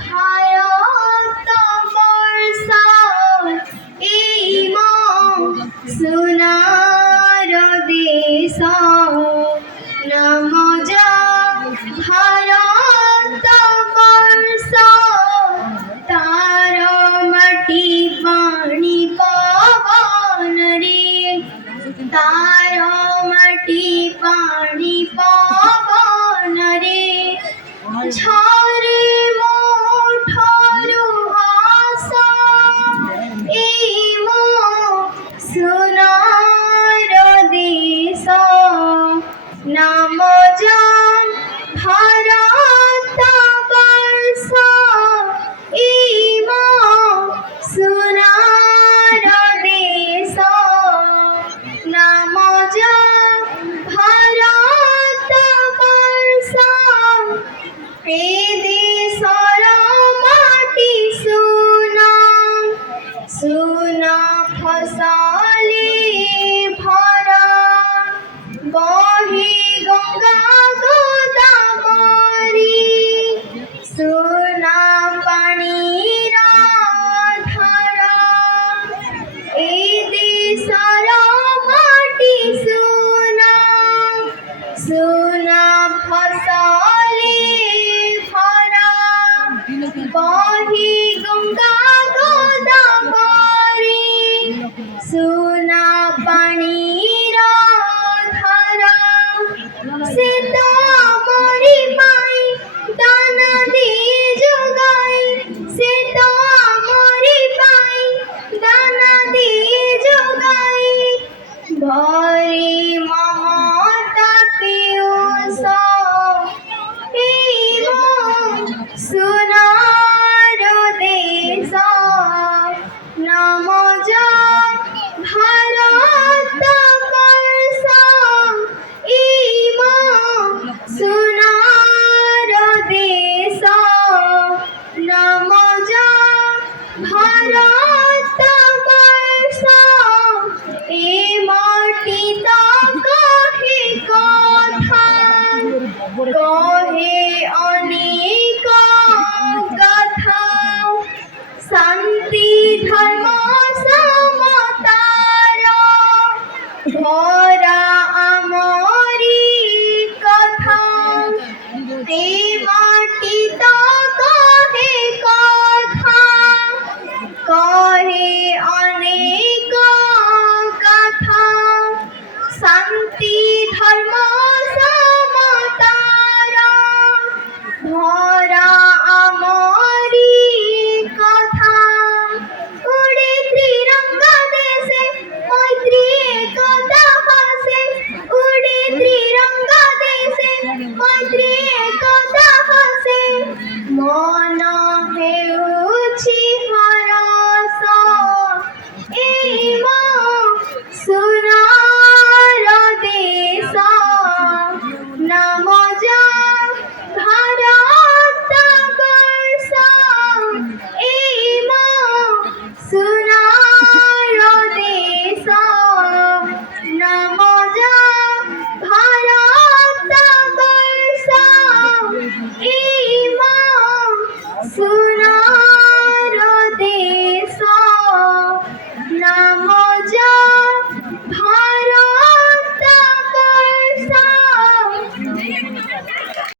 ভারতবর্ষ এই সোনার দেশ নাম ভারতবর্ষ তার মাটি পানি পবন রে তার মাটি পানি পবন রে ঝরে মোঠর হাস এই সোনার দেশ নাম ভারতবর্ষ এই সোনার দেশ নাম ভারতবর্ষ এ দেশর মাটি সোনা সোনা ফসলে ভরা বহে গঙ্গা গোদাবরী সোনা পানির ধারা এই দেশর মাটি সোনা সোনা ফসলে ভরা বহে গঙ্গা গোদাবরী সোনা পানির ধারা সে তো আমরি পাই দানা দিয়ে যোগাই সে তো আমরি পাই দানা দিয়ে যোগাই ভরে মমতা পিয়ুষ এই সোনার দেশ নাম ভারতবর্ষ এই সোনার দেশ নাম ভারতবর্ষ এই মাটি তো কহে কথা কহে অনেক কথা শান্তি ধর্ম সমতার ভরা আমরি কথা এই মাটি তো কহে কথা কহে অনেক কথা শান্তি ধর্ম সমতার ভরা আমরি কথা উড়ে ত্রিরঙ্গা দেশে মৈত্রী একতা হাসে উড়ে ত্রিরঙ্গা দেশে মৈত্রী একতা হাসে মন হেউছি হরস এই সোনার দেশ নাম ভারতবর্ষ এই সোনার দেশ নাম ভারতবর্ষ এই